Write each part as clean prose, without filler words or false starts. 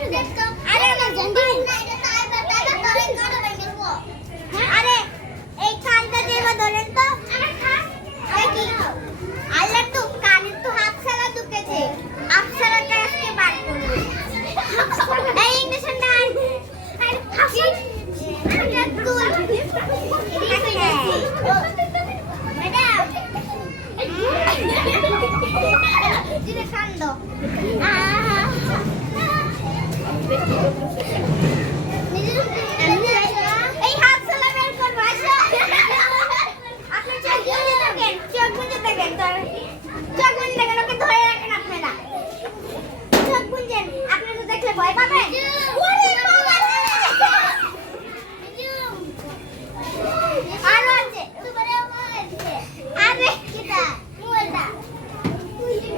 আরে আমার জানবি আরে এই খানটা দেবা ধরেন তো দেখি আল্লাহ তো কানে তো হাফ সালা ঢুকেছে হাফ সালাটা আজকে বার করব এই ইঞ্জেকশন দাও আরে হাসি এটা তুল ম্যাডাম জিরে কান্দ এই হাফ সালা বের কর ভাষা আপনি চোখ বুজে থাকেন চোখ বুজে থাকেন চোখ বুজে থাকেন ওকে ধরে রাখেন আপনারা চোখ বুজেন আপনি তো দেখলে ভয় পাবেন ওরে বাবা আর আছে আরে কিটা মোবাইলটা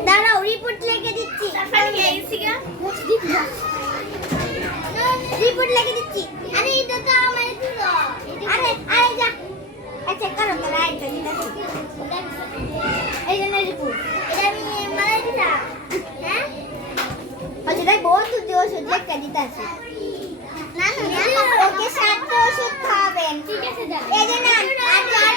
দাঁড়াও রিপোর্ট লিখে দিচ্ছি রিপোর্ট লিখে দিচ্ছি আরে এটা তো আমার ছিল আরে আরে যা আচ্ছা করো তো রাইট দিতাছি এই যে রিপোর্ট এটা আমি মারা দিতা হ্যাঁ আচ্ছা তাই বহুত ওষুধ লিখে দিতাছি না না ওকে 7টা ওষুধ খাবেন ঠিক আছে দাও এই যে না আর